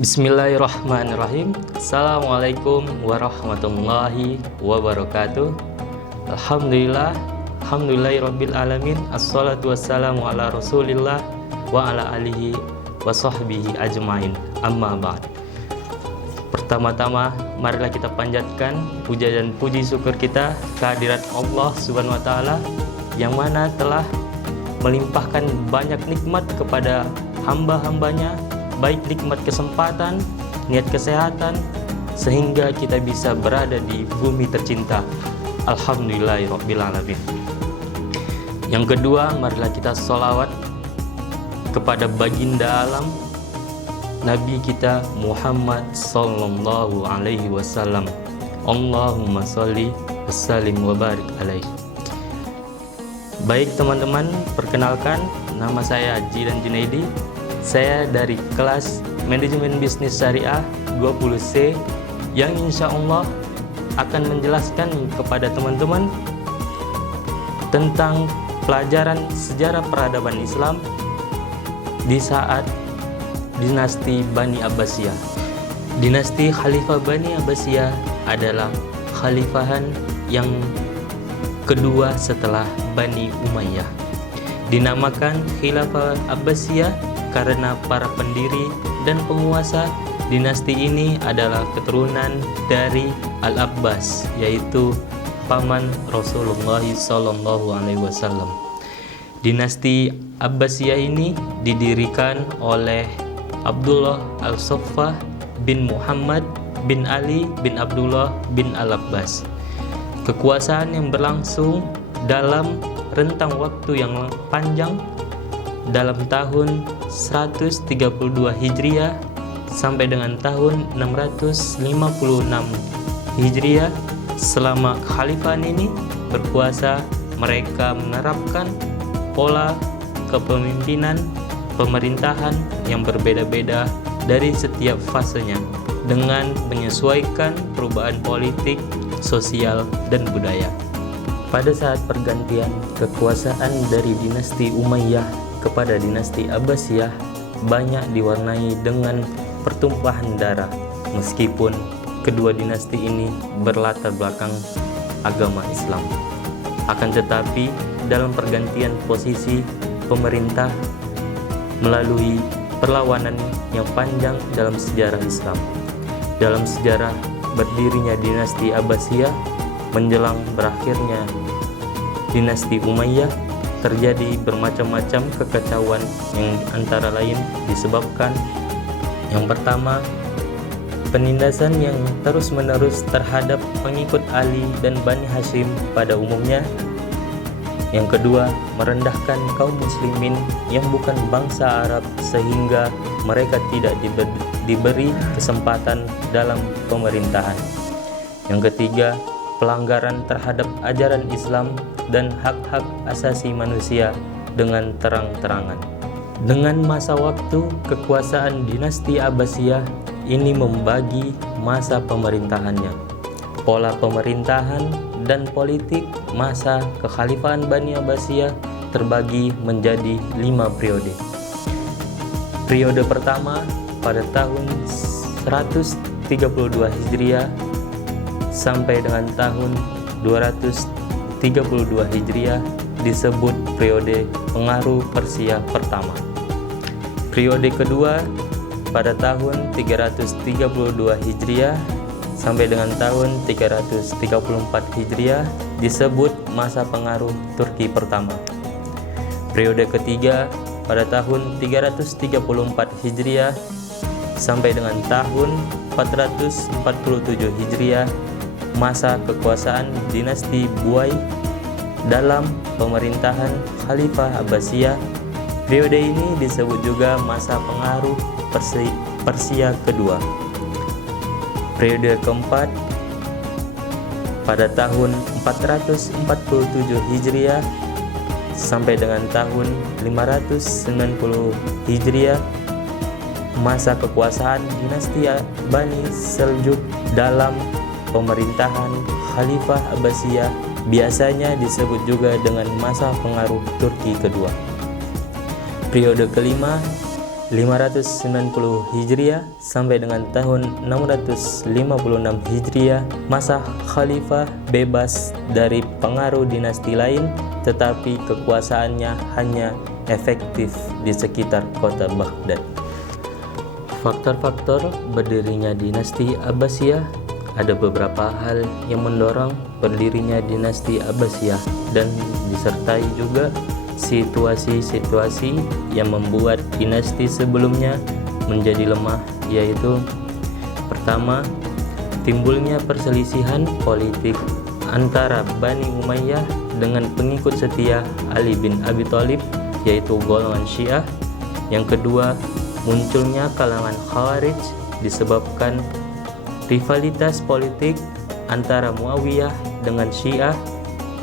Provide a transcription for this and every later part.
Bismillahirrahmanirrahim. Assalamualaikum warahmatullahi wabarakatuh. Alhamdulillahirabbil alamin. Assalatu wassalamu ala Rasulillah wa ala alihi wa sahbihi ajmain. Amma ba'd. Pertama-tama marilah kita panjatkan puja dan puji syukur kita kehadirat Allah Subhanahu wa taala yang mana telah melimpahkan banyak nikmat kepada hamba-hambanya, baik nikmat kesempatan, niat kesehatan, sehingga kita bisa berada di bumi tercinta. Alhamdulillahirabbil alamin. Yang kedua, marilah kita sholawat kepada baginda alam, Nabi kita Muhammad sallallahu alaihi wasallam. Allahumma sholli wassallim wa barik alaihi. Baik teman-teman, perkenalkan, nama saya Jidan Junaidi. Saya dari kelas Manajemen Bisnis Syariah 20C yang insya Allah akan menjelaskan kepada teman-teman tentang pelajaran sejarah peradaban Islam di saat dinasti Bani Abbasiyah. Dinasti Khalifah Bani Abbasiyah adalah khalifahan yang kedua setelah Bani Umayyah. Dinamakan Khilafah Abbasiyah karena para pendiri dan penguasa dinasti ini adalah keturunan dari Al-Abbas, yaitu paman Rasulullah sallallahu alaihi wasallam. Dinasti Abbasiyah ini didirikan oleh Abdullah Al-Saffah bin Muhammad bin Ali bin Abdullah bin Al-Abbas. Kekuasaan yang berlangsung dalam rentang waktu yang panjang dalam tahun 132 Hijriah sampai dengan tahun 656 Hijriah. Selama kekhalifahan ini berkuasa, mereka menerapkan pola kepemimpinan pemerintahan yang berbeda-beda dari setiap fasenya dengan menyesuaikan perubahan politik, sosial, dan budaya. Pada saat pergantian kekuasaan dari dinasti Umayyah kepada dinasti Abbasiyah banyak diwarnai dengan pertumpahan darah, meskipun kedua dinasti ini berlatar belakang agama Islam. Akan tetapi dalam pergantian posisi pemerintah melalui perlawanan yang panjang dalam sejarah Islam, dalam sejarah berdirinya dinasti Abbasiyah menjelang berakhirnya dinasti Umayyah, terjadi bermacam-macam kekacauan yang antara lain disebabkan yang pertama, penindasan yang terus-menerus terhadap pengikut Ali dan Bani Hashim pada umumnya. Yang kedua, merendahkan kaum muslimin yang bukan bangsa Arab sehingga mereka tidak diberi kesempatan dalam pemerintahan. Yang ketiga, pelanggaran terhadap ajaran Islam dan hak-hak asasi manusia dengan terang-terangan. Dengan masa waktu kekuasaan dinasti Abbasiyah ini membagi masa pemerintahannya. Pola pemerintahan dan politik masa kekhalifahan Bani Abbasiyah terbagi menjadi 5 periode. Periode pertama pada tahun 132 Hijriah sampai dengan tahun 232 Hijriah disebut periode pengaruh Persia pertama. Periode kedua pada tahun 332 Hijriah sampai dengan tahun 334 Hijriah disebut masa pengaruh Turki pertama. Periode ketiga pada tahun 334 Hijriah sampai dengan tahun 447 Hijriah masa kekuasaan dinasti Buai dalam pemerintahan Khalifah Abbasiyah. Periode ini disebut juga masa pengaruh Persia kedua. Periode keempat pada tahun 447 Hijriah sampai dengan tahun 590 Hijriah masa kekuasaan dinasti Bani Seljuk dalam pemerintahan Khalifah Abbasiyah, biasanya disebut juga dengan masa pengaruh Turki kedua. Periode kelima 590 Hijriah sampai dengan tahun 656 Hijriah, masa khalifah bebas dari pengaruh dinasti lain, tetapi kekuasaannya hanya efektif di sekitar kota Baghdad. Faktor-faktor berdirinya dinasti Abbasiyah, ada beberapa hal yang mendorong berdirinya dinasti Abbasiyah dan disertai juga situasi-situasi yang membuat dinasti sebelumnya menjadi lemah, yaitu pertama, timbulnya perselisihan politik antara Bani Umayyah dengan pengikut setia Ali bin Abi Thalib, yaitu golongan Syiah. Yang kedua, munculnya kalangan Khawarij disebabkan rivalitas politik antara Muawiyah dengan Syiah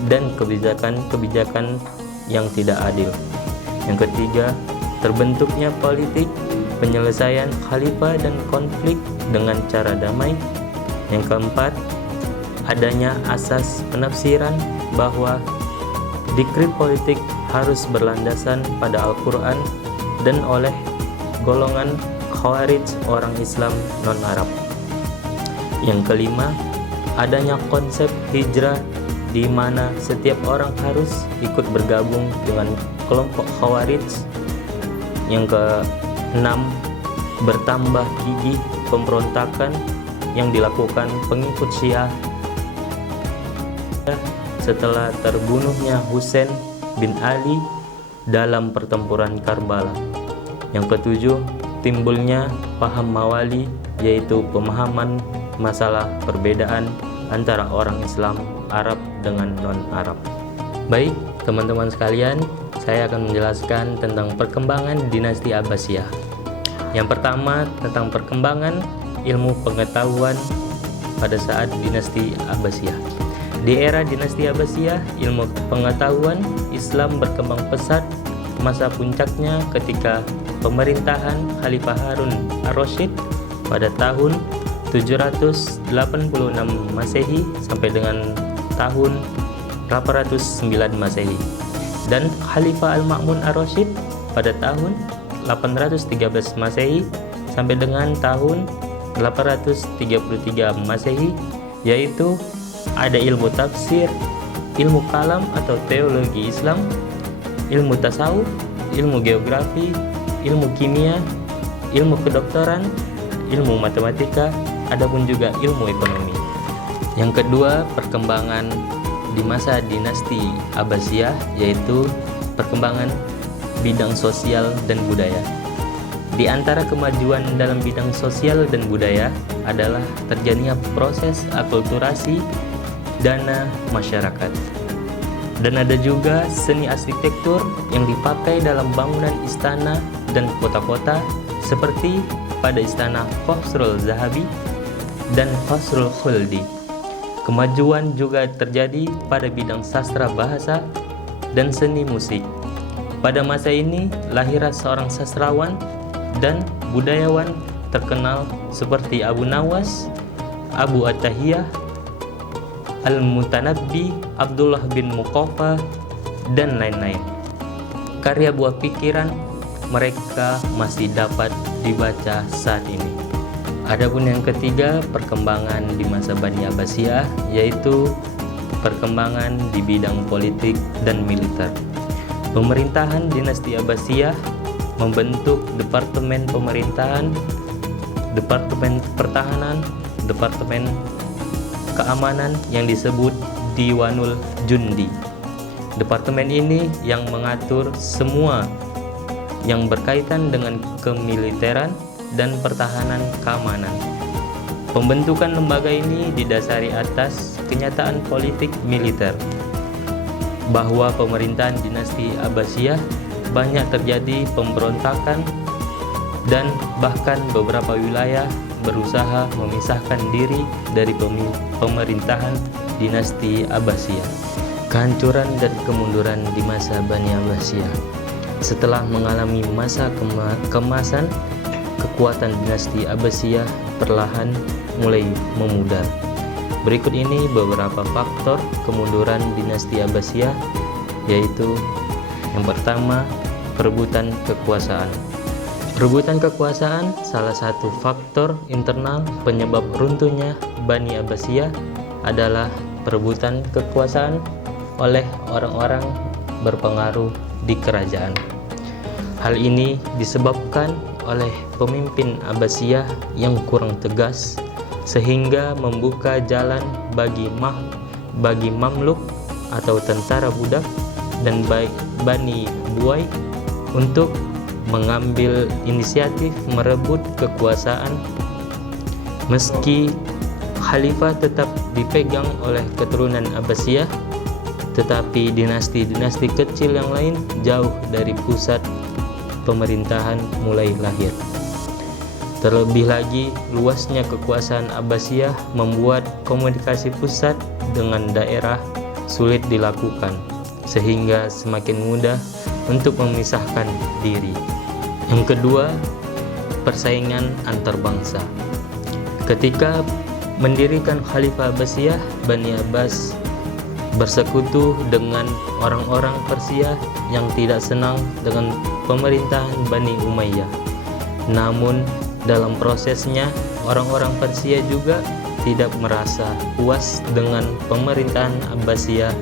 dan kebijakan-kebijakan yang tidak adil. Yang ketiga, terbentuknya politik penyelesaian khalifah dan konflik dengan cara damai. Yang keempat, adanya asas penafsiran bahwa dikrit politik harus berlandasan pada Al-Quran dan oleh golongan Khawarij orang Islam non-Arab. Yang kelima, adanya konsep hijrah di mana setiap orang harus ikut bergabung dengan kelompok Khawarij. Yang keenam, bertambah gigih pemberontakan yang dilakukan pengikut Syiah setelah terbunuhnya Husain bin Ali dalam pertempuran Karbala. Yang ketujuh, timbulnya paham Mawali, yaitu pemahaman masalah perbedaan antara orang Islam Arab dengan non-Arab. Baik, teman-teman sekalian, saya akan menjelaskan tentang perkembangan dinasti Abbasiyah. Yang pertama, tentang perkembangan ilmu pengetahuan pada saat dinasti Abbasiyah. Di era dinasti Abbasiyah, ilmu pengetahuan Islam berkembang pesat. Masa puncaknya ketika pemerintahan Khalifah Harun ar-Rasyid pada tahun 786 Masehi sampai dengan tahun 809 Masehi, dan Khalifah Al-Ma'mun ar-Rasyid pada tahun 813 Masehi sampai dengan tahun 833 Masehi, yaitu ada ilmu tafsir, ilmu kalam atau teologi Islam, ilmu tasawuf, ilmu geografi, ilmu kimia, ilmu kedokteran, ilmu matematika, adapun juga ilmu ekonomi. Yang kedua, perkembangan di masa dinasti Abbasiyah, yaitu perkembangan bidang sosial dan budaya. Di antara kemajuan dalam bidang sosial dan budaya adalah terjadinya proses akulturasi dana masyarakat. Dan ada juga seni arsitektur yang dipakai dalam bangunan istana dan kota-kota, seperti pada istana Khosrul Zahabi dan Khosrul Khuldi. Kemajuan juga terjadi pada bidang sastra bahasa dan seni musik. Pada masa ini lahirlah seorang sastrawan dan budayawan terkenal seperti Abu Nawas, Abu At-Tahiyah, Al-Mutanabbi, Abdullah bin Muqaffa, dan lain-lain. Karya buah pikiran mereka masih dapat dibaca saat ini. Adapun yang ketiga, perkembangan di masa Bani Abbasiyah, yaitu perkembangan di bidang politik dan militer. Pemerintahan dinasti Abbasiyah membentuk departemen pemerintahan, departemen pertahanan, departemen keamanan yang disebut Diwanul Jundi. Departemen ini yang mengatur semua yang berkaitan dengan kemiliteran dan pertahanan keamanan. Pembentukan lembaga ini didasari atas kenyataan politik militer bahwa pemerintahan dinasti Abbasiyah banyak terjadi pemberontakan dan bahkan beberapa wilayah berusaha memisahkan diri dari pemerintahan dinasti Abbasiyah. Kehancuran dan kemunduran di masa Bani Abbasiyah. Setelah mengalami masa kemasan, kekuatan dinasti Abbasiyah perlahan mulai memudar. Berikut ini beberapa faktor kemunduran dinasti Abbasiyah, yaitu yang pertama, perebutan kekuasaan. Rebutan kekuasaan salah satu faktor internal penyebab runtuhnya Bani Abbasiyah adalah perebutan kekuasaan oleh orang-orang berpengaruh di kerajaan. Hal ini disebabkan oleh pemimpin Abbasiyah yang kurang tegas sehingga membuka jalan bagi Mamluk atau tentara budak dan Bani Buai untuk mengambil inisiatif merebut kekuasaan. Meski khalifah tetap dipegang oleh keturunan Abbasiyah, tetapi dinasti-dinasti kecil yang lain jauh dari pusat pemerintahan mulai lahir. Terlebih lagi, luasnya kekuasaan Abbasiyah membuat komunikasi pusat dengan daerah sulit dilakukan, sehingga semakin mudah untuk memisahkan diri. Yang kedua, persaingan antar bangsa. Ketika mendirikan Khalifah Abbasiyah, Bani Abbas bersekutu dengan orang-orang Persia yang tidak senang dengan pemerintahan Bani Umayyah. Namun dalam prosesnya, orang-orang Persia juga tidak merasa puas dengan pemerintahan Abbasiyah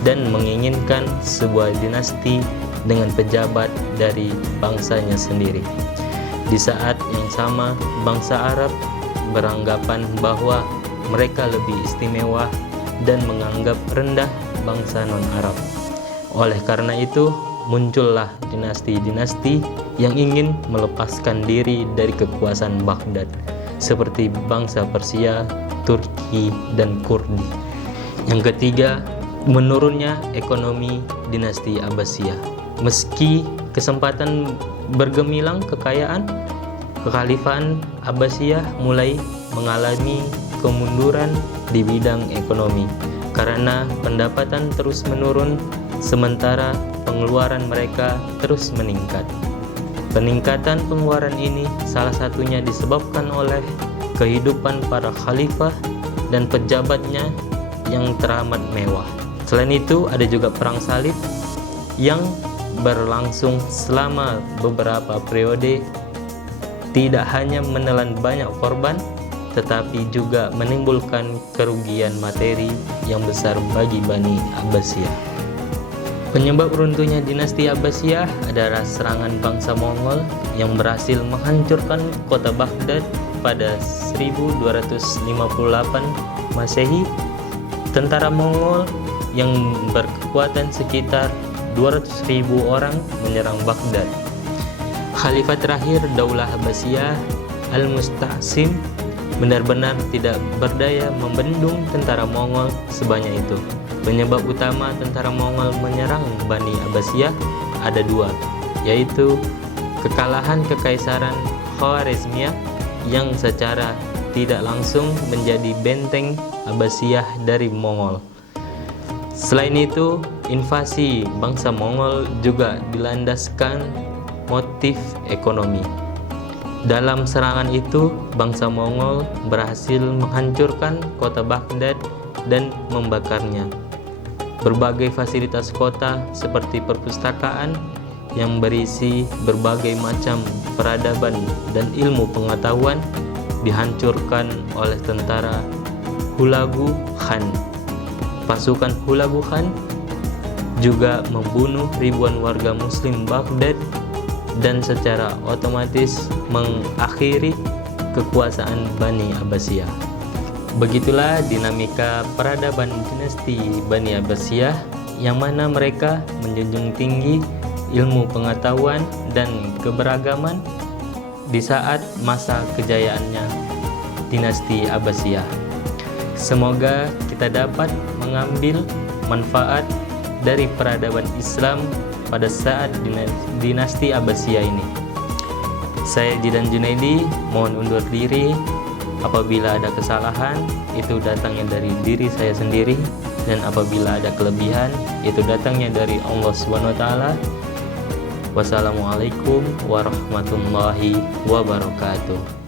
dan menginginkan sebuah dinasti dengan pejabat dari bangsanya sendiri. Di saat yang sama, bangsa Arab beranggapan bahwa mereka lebih istimewa dan menganggap rendah bangsa non-Arab. Oleh karena itu, muncullah dinasti-dinasti yang ingin melepaskan diri dari kekuasaan Baghdad, seperti bangsa Persia, Turki, dan Kurdi. Yang ketiga, menurunnya ekonomi dinasti Abbasiyah. Meski kesempatan bergemilang kekayaan, kekhalifahan Abbasiyah mulai mengalami kemunduran di bidang ekonomi karena pendapatan terus menurun sementara pengeluaran mereka terus meningkat. Peningkatan pengeluaran ini salah satunya disebabkan oleh kehidupan para khalifah dan pejabatnya yang teramat mewah. Selain itu, ada juga perang salib yang berlangsung selama beberapa periode, tidak hanya menelan banyak korban, tetapi juga menimbulkan kerugian materi yang besar bagi Bani Abbasiyah. Penyebab runtuhnya dinasti Abbasiyah adalah serangan bangsa Mongol yang berhasil menghancurkan kota Baghdad pada 1258 Masehi. Tentara Mongol yang berkekuatan sekitar 200.000 orang menyerang Baghdad. Khalifah terakhir Daulah Abbasiyah, Al-Musta'sim, benar-benar tidak berdaya membendung tentara Mongol sebanyak itu. Penyebab utama tentara Mongol menyerang Bani Abbasiyah ada dua, yaitu kekalahan Kekaisaran Khwarezmiyah yang secara tidak langsung menjadi benteng Abbasiyah dari Mongol. Selain itu, invasi bangsa Mongol juga dilandaskan motif ekonomi. Dalam serangan itu, bangsa Mongol berhasil menghancurkan kota Baghdad dan membakarnya. Berbagai fasilitas kota seperti perpustakaan yang berisi berbagai macam peradaban dan ilmu pengetahuan dihancurkan oleh tentara Hulagu Khan. Pasukan Hulagu Khan juga membunuh ribuan warga muslim Baghdad dan secara otomatis mengakhiri kekuasaan Bani Abbasiyah. Begitulah dinamika peradaban dinasti Bani Abbasiyah, yang mana mereka menjunjung tinggi ilmu pengetahuan dan keberagaman di saat masa kejayaannya dinasti Abbasiyah. Semoga kita dapat mengambil manfaat dari peradaban Islam pada saat dinasti Abbasiyah ini. Saya Jidan Junaidi, mohon undur diri. Apabila ada kesalahan, itu datangnya dari diri saya sendiri, dan apabila ada kelebihan, itu datangnya dari Allah SWT. Wassalamualaikum warahmatullahi wabarakatuh.